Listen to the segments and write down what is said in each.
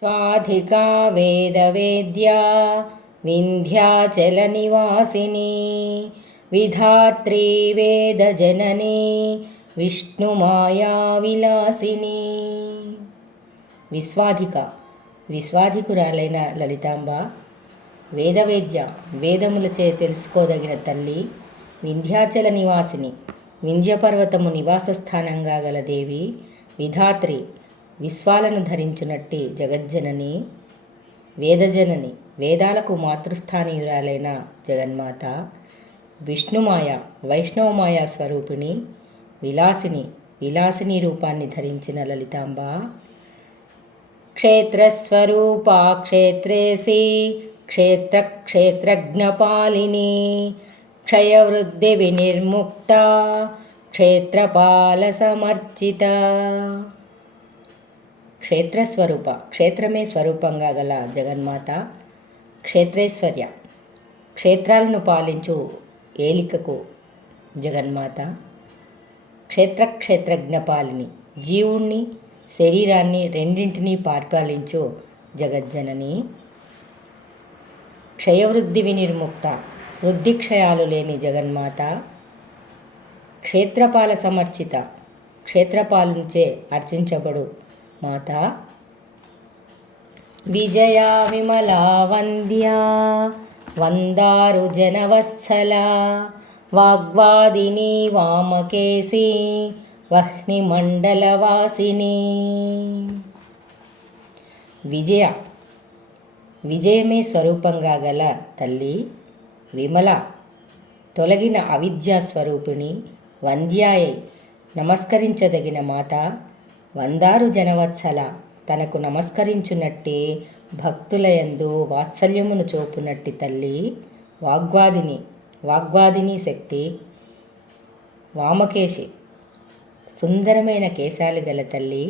स्वाधिका वेदवेद्या विन्ध्याचलनिवासिनी विधात्री वेदजननी విష్ణుమాయావిలాసిని విశ్వాధిక విశ్వాధికురాలైన లలితాంబ వేదవేద్య వేదములచే తెలుసుకోదగిన తల్లి వింధ్యాచల నివాసిని వింధ్యపర్వతము నివాస స్థానంగా గల దేవి విధాత్రి విశ్వాలను ధరించినట్టి జగజ్జనని వేదజనని వేదాలకు మాతృస్థానీయురాలైన జగన్మాత విష్ణుమాయ వైష్ణవమాయ స్వరూపిణి విలాసిని విలాసిని రూపాన్ని ధరించిన లలితాంబ క్షేత్రస్వరూప క్షేత్రేసి క్షేత్ర క్షేత్రజ్ఞపాలిని క్షయవృద్ధి వినిర్ముక్త క్షేత్రపాల సమర్చిత క్షేత్రస్వరూప క్షేత్రమే స్వరూపంగా గల జగన్మాత క్షేత్రేశ్వర్య. క్షేత్రాలను పాలించు ఏలికకు జగన్మాత క్షేత్రక్షేత్రజ్ఞ పాలిని జీవుణ్ణి శరీరాన్ని రెండింటినీ పరిపాలించు జగజ్జనని. క్షయవృద్ధి వినిర్ముక్త వృద్ధి క్షయాలు లేని జగన్మాత క్షేత్రపాల సమర్చిత క్షేత్రపాలుంచే అర్చించబడు మాత విజయా విమలా వంద్యా వందారు జనవత్సల వాగ్వాదిని వామకేసి వహ్నిమండలవాసిని విజయ విజయమే స్వరూపంగా గల తల్లి విమల తొలగిన అవిద్యా స్వరూపిణి వంద్యాయై నమస్కరించదగిన మాత వందారు జనవత్సల తనకు నమస్కరించునట్టి భక్తులయందు వాత్సల్యమును చూపునట్టి తల్లి వాగ్వాదిని వాగ్వాదిని శక్తి వామకేశి సుందరమైన కేశాలు గల తల్లి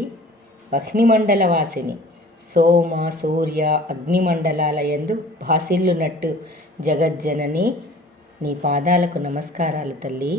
అగ్నిమండల వాసిని సోమ సూర్య అగ్నిమండలాల యందు భాసిల్లునట్టు జగజ్జనని నీ పాదాలకు నమస్కారాలు తల్లి.